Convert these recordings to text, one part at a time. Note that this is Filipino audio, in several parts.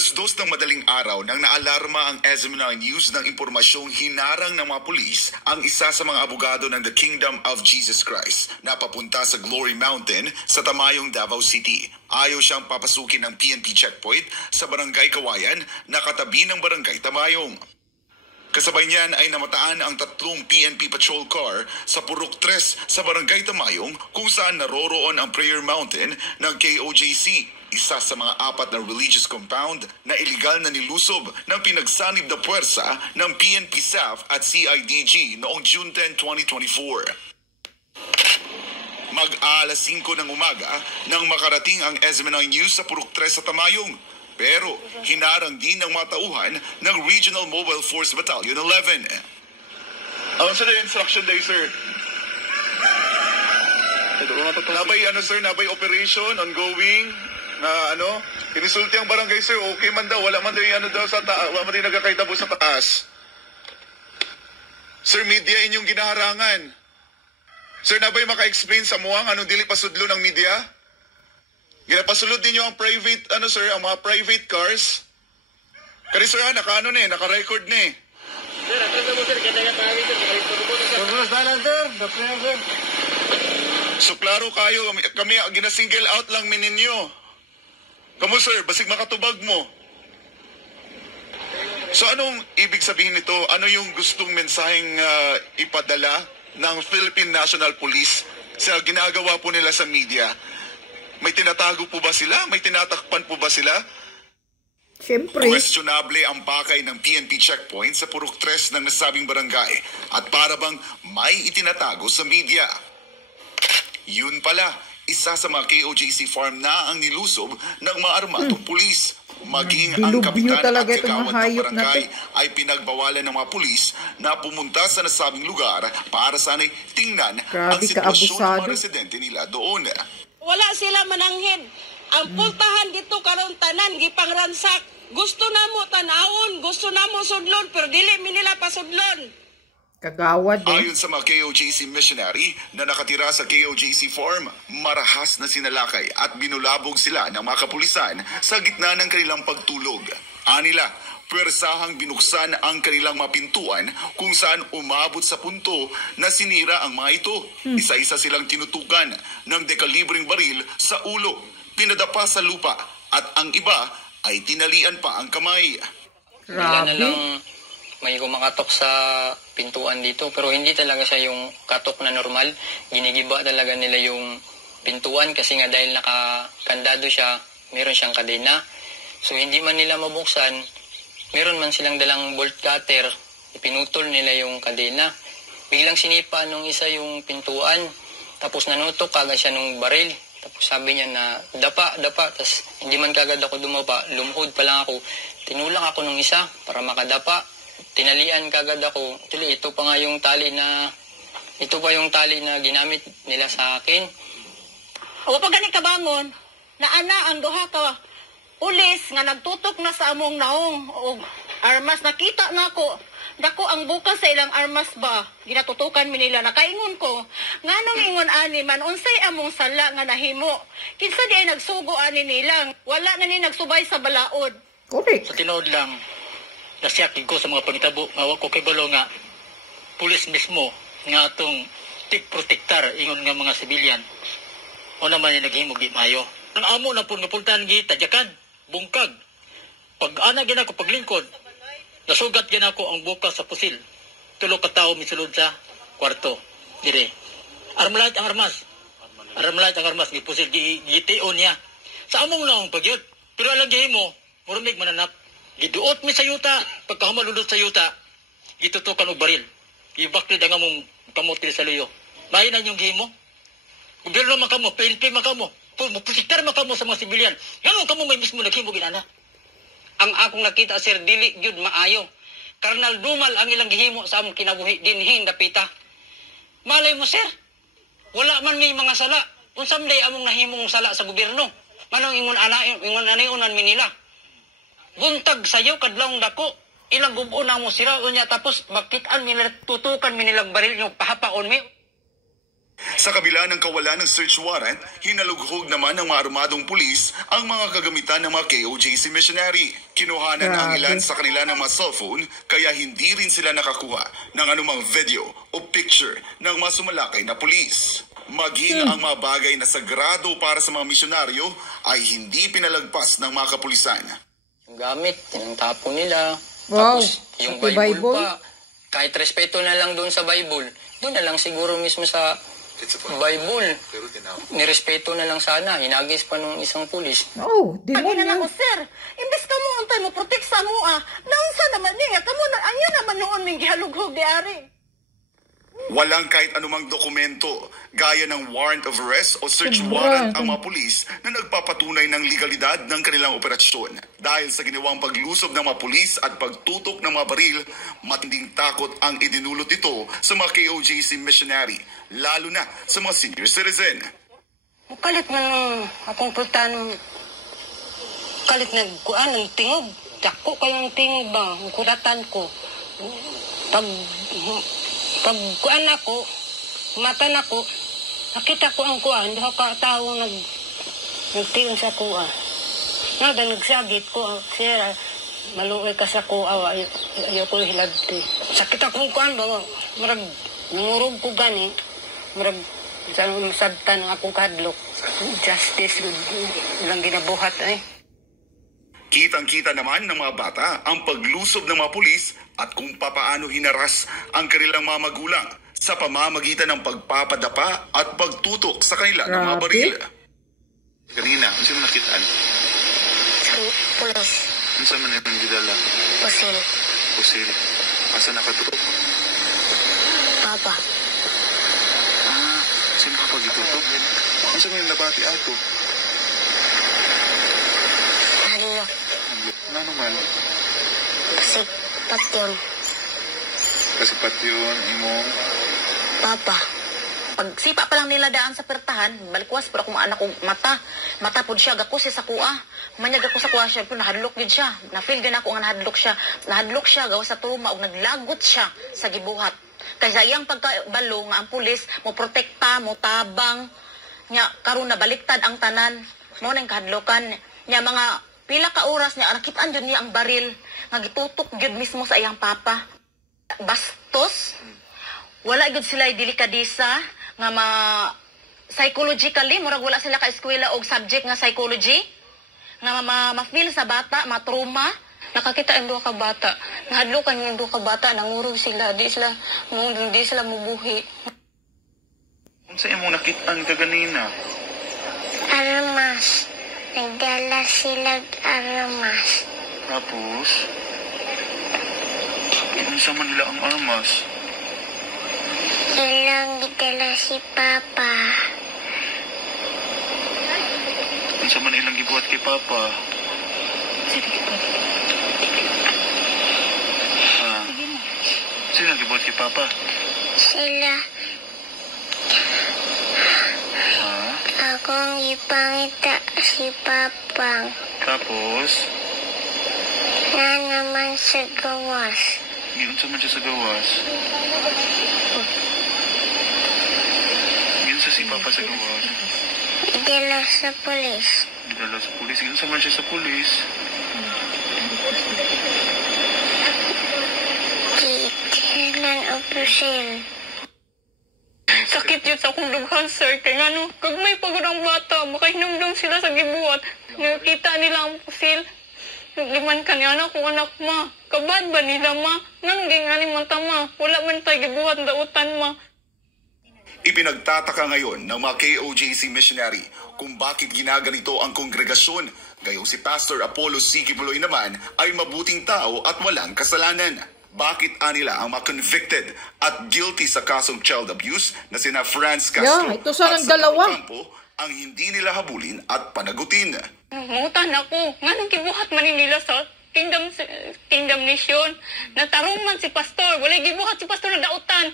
2 ng madaling araw nang naalarma ang SMNI News ng impormasyong hinarang ng mga pulis ang isa sa mga abogado ng The Kingdom of Jesus Christ na papunta sa Glory Mountain sa Tamayong, Davao City. Ayaw siyang papasukin ng PNP checkpoint sa Barangay Kawayan na katabi ng Barangay Tamayong. Kasabay niyan ay namataan ang 3 PNP patrol car sa Purok 3 sa Barangay Tamayong kung saan naroroon ang Prayer Mountain ng KOJC. Isa sa mga 4 na religious compound na iligal na nilusob ng pinagsanib na puwersa ng PNP SAF at CIDG noong June 10, 2024. Mag-aalas 5 ng umaga nang makarating ang SMNI News sa Purok 3 sa Tamayong. Pero hinarang din ng mga tauhan ng Regional Mobile Force Battalion 11. Ano sa instruction day, sir? Nabay sir, nabay operation ongoing na inisulti ang barangay, sir. Okay man daw, wala man daw sa taas, wala man daw nagkakaitabo sa taas. Sir, media inyong ginaharangan. Sir, nabay maka-explain sa muang anong dili pasudlo ng media? Ginapasulod din ang private, sir, ang mga private cars. Kani sir, naka-record na eh. Sir, atrasa mo sir, kaya nagpahawin sir, sir. So klaro kayo, kami gina-single out lang mininyo. Kamu sir, basig makatubag mo. So anong ibig sabihin nito? Ano yung gustong mensaheng ipadala ng Philippine National Police sa ginagawa po nila sa media? May tinatago po ba sila? May tinatakpan po ba sila? Siyempre. Questionable ang pakay ng PNP checkpoint sa Purok 3 ng nasabing barangay at para bang may itinatago sa media. Yun pala, isa sa mga KOJC farm na ang nilusob ng mga armadong pulis. Maging ang kapitan at kagawad ng barangay ay pinagbawalan ng mga pulis na pumunta sa nasabing lugar para sana'y tingnan ang sitwasyon ng mga residente nila doon. Wala sila mananghid. Ang pultahan dito karon tanan gipangransak. Gusto na mo tanawon, gusto na mo sudlon, pero dili mi nila pasudlon. Kagawad eh. Ayon sa mga KOJC missionary na nakatira sa KOJC farm, marahas na sinalakay at binulabog sila ng mga kapulisan sa gitna ng kanilang pagtulog. Anila, pwersahang binuksan ang kanilang mga pintuan kung saan umabot sa punto na sinira ang mga ito. Isa-isa silang tinutukan ng dekalibring baril sa ulo, pinadapa sa lupa at ang iba ay tinalian pa ang kamay. Grabe. May kumakatok sa pintuan dito pero hindi talaga siya yung katok na normal. Ginigiba talaga nila yung pintuan kasi nga dahil nakakandado siya, meron siyang kadena. So hindi man nila mabuksan, meron man silang dalang bolt cutter, ipinutol nila yung kadena. Biglang sinipa nung isa yung pintuan, tapos nanutok kagad siya nung baril. Tapos sabi niya na dapa, tapos hindi man kagad ako dumapa, lumuhod pa lang ako. Tinulak ako nung isa para makadapa. Tinalian kagad ako. Actually, ito pa yung tali na ginamit nila sa akin. O pag gani kabangon, naana ang duha ka pulis nga nagtutok na sa among naong o armas. Nakita na ako. Dako ang bukas sa ilang armas ba? Ginatutukan mi nila. Nakaingon ko. Nganong ingon ani man unsay among sala nga nahimo. Kinsa di ay nagsugo ani nilang. Wala na ni nagsubay sa balaod. Correct. Sa tinuod lang, nasiyakig ko sa mga pangitabo nga wako kay balo nga pulis mismo nga atong protektar ingon nga mga sibilyan o naman yung naghimog di mayo ang amo na po nga pultahan tadyakan bungkag pag ana gina ko paglingkod nasugat gina ko ang bukas sa pusil 3 ka tawo misulod sa kwarto dire armalite ang armas ni pusil gition niya sa among naong pagyod pero alang gihimo murumig mananap. Giduot mi sa yuta, pagkahumalulot sa yuta, gitutukan og baril. Ibakli ang among kamote sa luyo. Mayon na yung gihimo. Gobyerno man kamo, PNP man kamo, protektar man kamo sa mga sibilyan. Ganun kamo may mismo naghimo ginana. Ang akong nakita sir dili gyud maayo. Karnal dumal ang ilang gihimo sa among kinabuhi dinhin dapita. Malay mo sir, wala man may mga sala. Unsam day among nahimong sala sa gobyerno. Manong ingon anayon mi nila. Buntag sayo kadlong dako ilang gubo na mo sira unya tapos makitaan mi nila tutukan mi nilang baril yung pahapaon mi Sa kabila ng kawalan ng search warrant, hinalughog naman ng mga armadong pulis ang mga kagamitan ng mga KOJC missionary. Kinuhanan ang ilan sa kanila ng mga cellphone kaya hindi rin sila nakakuha ng anumang video o picture ng mga sumalakay na pulis. Maging ang mga bagay na sagrado para sa mga misyonaryo ay hindi pinalagpas ng mga kapulisan. Yung gamit, tinatapon nila. Wow, Tapos yung pati Bible, Bible? pa, kahit respeto na lang doon sa Bible, doon na lang siguro mismo sa Bible. Nirespeto na lang sana. Hinagis pa nung isang pulis. Oh, Pagina na demonyo. ko, sir. Imbes ka mo untay mo protect sa mo naunsa naman niya kamo na anya naman noon ning gihalughog di ari. Walang kahit anumang dokumento gaya ng warrant of arrest o search Sobra. warrant ang mga pulis na nagpapatunay ng legalidad ng kanilang operasyon. Dahil sa ginawang paglusob ng mga pulis at pagtutok ng mga baril, matinding takot ang idinulot ito sa mga KOJC missionary, lalo na sa mga senior citizen. Kalit man nung akong pultan, kalit nagkuan ng tingog. Dako kayong tingog ba, ang kuratan ko. Pag kuan ako, matan ako, nakita ko ang kuan, diha ka tao nagtingog sa kuan. Nada nagsagit ko, sir, maluoy ka sa kuaw, ayaw ko hilabti. Sakit akong kuan ba, marag nangurog ko gani, marag sabtan ang akong kadlok. Justice, ilang ginabuhat Kitang-kita naman ng mga bata ang paglusob ng mga pulis at kung papaano hinaras ang kanilang mga magulang sa pamamagitan ng pagpapadapa at pagtutok sa kanila ng mga Grabe. baril. Kanina, ano mo nakitaan? Pulis, Ano sa man yung gidala? pusil, Pusil. Asa nakatutok? papa, Sino ka pag-itutok? Ano sa mga nabati ato? halilok, Ano man? kasi patyon, Kasi pati yun, imong... papa. Pag sipa pa lang nila daan sa pertahan, balikwas pero kung anak ko mata pud siya gako sa kuha. Manyag ako sa kuha siya, pero nahadlok gid siya. Na-feel gid ako nga nahadlok siya. Nahadlok siya gawa sa tuma ug naglagot siya sa gibuhat. Kay sa iyang pagkabalo nga ang pulis mo protekta, mo tabang nya karon na baliktad ang tanan. Mo nang kahadlokan nya mga pila ka oras niya nakit-an jud niya ang baril nga gitutok gyud mismo sa iyang papa. Bastos. Wala gud sila delikadisa nga psychologically murag wala sila ka eskwela og subject nga psychology nga ma-feel sa bata, ma-trauma. Nakakita ang duha ka bata, nahadlokan yung duha ka bata, nangurog sila, di sila mubuhi. Kung sa imong nakitaan ka ganina? Armas, nagdala sila armas. Tapos... Ano sa nila ang armas? Ilang gidala si papa. Ano sa man ilang gibuhat kay Papa? Sino ang gibuhat kay Papa? Sila akong ipangita si papang Tapos... na naman sa gawas. Giunsa man siya sa gawas? Giunsa si Papa sa gawas? Idala sa pulis. Gidala sa pulis. Giunsa man siya sa pulis? Kailan o pusil. Sakit yun sa akong dughan, sir. Kaya nga no, kagmay pagod ang bata, makahinumdum sila sa gibuhat. Nakita nila ang pusil. Nagliman ka niya na kung anak ma. Kabad ba nila ma? Nang gingani man tama. Wala man tayo gibuhat dautan ma. Ipinagtataka ngayon ng mga KOJC missionary kung bakit ginaganito ang kongregasyon. Gayong si Pastor Apollo C. Kibuloy naman ay mabuting tao at walang kasalanan. Bakit anila ang mga convicted at guilty sa kasong child abuse na sina Franz Castro ito sa at ng sa dalawa. Campo ang hindi nila habulin at panagutin? Mangutan ako. Nga nang gibuhat man nila sa Kingdom Nation. Natarong man si Pastor. Wala gibuhat si Pastor na dautan.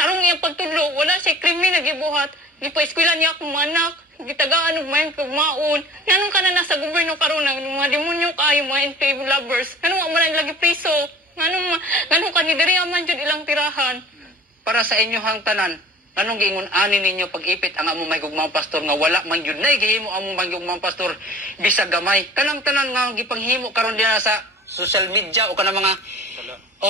Tarong iyang pagtudlo. Wala siya krimen na gibuhat. Gipa-eskwela niya akong manak. Gitagaan og mayon kag maon. Nganong ka na nasa gobyerno karon ng mga demonyo kayo mga NP lovers. Nganong man ang lagi priso. Nganong ka ni diri man jud ilang tirahan. Para sa inyo hang tanan, Anong giingon ani ninyo pag-ipit ang among mahigugmaong pastor nga wala man yun na gihimo among mahigugmaong pastor bisag gamay. Kanang tanan nga gipanghimo karon diha sa social media o kanang mga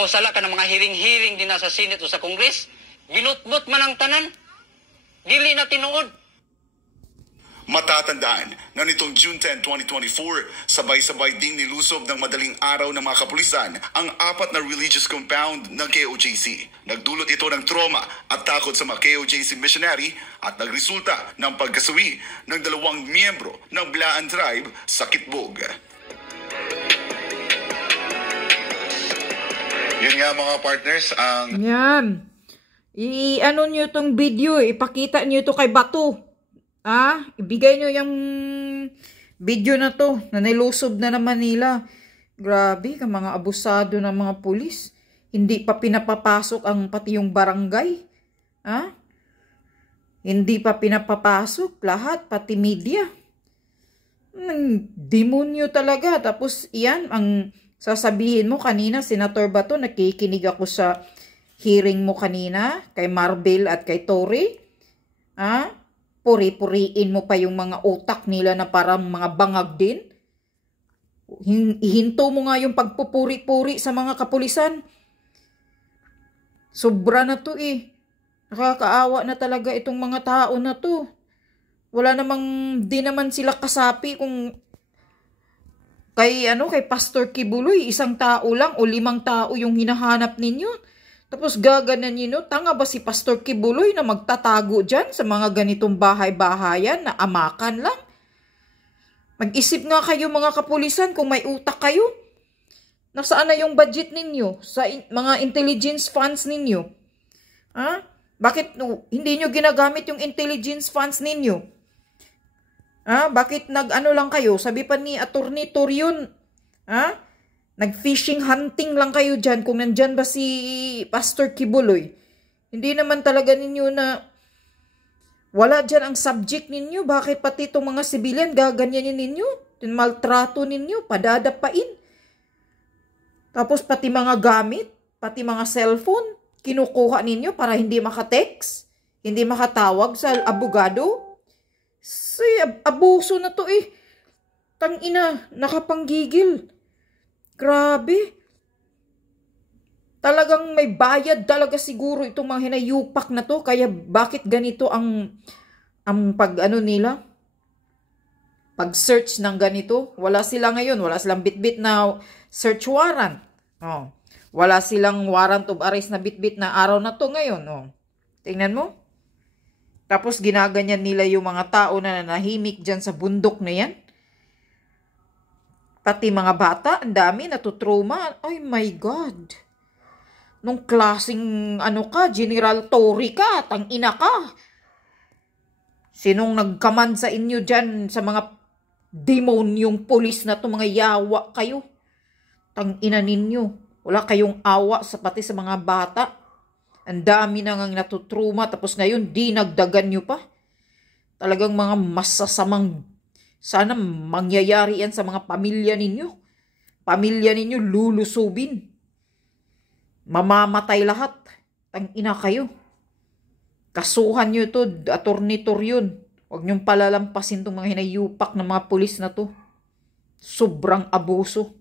sala kanang mga hiring-hiring din sa Senate o sa Congress. Ginutbot man ang tanan. Dili na tinuod. Matatandaan na nitong June 10, 2024, sabay-sabay ding nilusob ng madaling araw ng mga kapulisan ang 4 na religious compound ng KOJC. Nagdulot ito ng trauma at takot sa mga KOJC missionary at nagresulta ng pagkasawi ng 2 miyembro ng Blaan Tribe sa Kitbog. Yun nga mga partners, ang... Yan. I-ano nyo tong video, ipakita nyo ito kay Bato. Ibigay nyo yung video na to, na nilusob na naman nila. Grabe, ka mga abusado ng mga pulis. Hindi pa pinapapasok ang pati yung barangay. Hindi pa pinapapasok lahat, pati media. Demonyo talaga. Tapos iyan, ang sasabihin mo kanina, Senator Bato, nakikinig ako sa hearing mo kanina, kay Marbel at kay Tori. Puri-puriin mo pa yung mga utak nila na parang mga bangag din. Ihinto mo nga yung pagpupuri-puri sa mga kapulisan. Sobra na to Nakakaawa na talaga itong mga tao na to. Wala namang, di naman sila kasapi kung kay Pastor Kibuloy, 1 tao lang o 5 tao yung hinahanap ninyo. Tapos gaganan nyo, tanga ba si Pastor Kibuloy na magtatago dyan sa mga ganitong bahay-bahayan na amakan lang? Mag-isip nga kayo mga kapulisan kung may utak kayo. Nasaan na yung budget ninyo sa mga intelligence funds ninyo? Bakit hindi nyo ginagamit yung intelligence funds ninyo? Bakit lang kayo? Sabi pa ni Attorney Torion, nag-fishing hunting lang kayo dyan kung nandyan ba si Pastor Kibuloy. Hindi naman talaga ninyo na wala dyan ang subject ninyo. Bakit pati itong mga civilian gaganyanin ninyo? Maltrato ninyo, padadapain. Tapos pati mga gamit, pati mga cellphone, kinukuha ninyo para hindi makatext, hindi makatawag sa abogado. Abuso na to Tangina, nakapanggigil. Grabe. Talagang may bayad talaga siguro itong mga hinayupak na to. Kaya bakit ganito ang nila? Pag-search ng ganito. Wala sila ngayon. Wala silang bitbit na search warrant. Wala silang warrant of arrest na bitbit na araw na to ngayon. Tingnan mo. Tapos ginaganyan nila yung mga tao na nanahimik dyan sa bundok na yan. Pati mga bata, ang dami natutruma. Ay my God. Nung klaseng General Tory ka, tangina ka. Sinong nagkaman sa inyo dyan sa mga demonyong pulis na to, mga yawa kayo? Tangina ninyo. Wala kayong awa pati sa mga bata. Ang dami na ngang natutruma, tapos ngayon dinagdagan nyo pa. Talagang mga masasamang sana mangyayari yan sa mga pamilya ninyo. Pamilya ninyo lulusubin. Mamamatay lahat. Tangina kayo. Kasuhan nyo ito, Attorney Torion. Huwag nyong palalampasin itong mga hinayupak ng mga pulis na to. Sobrang abuso.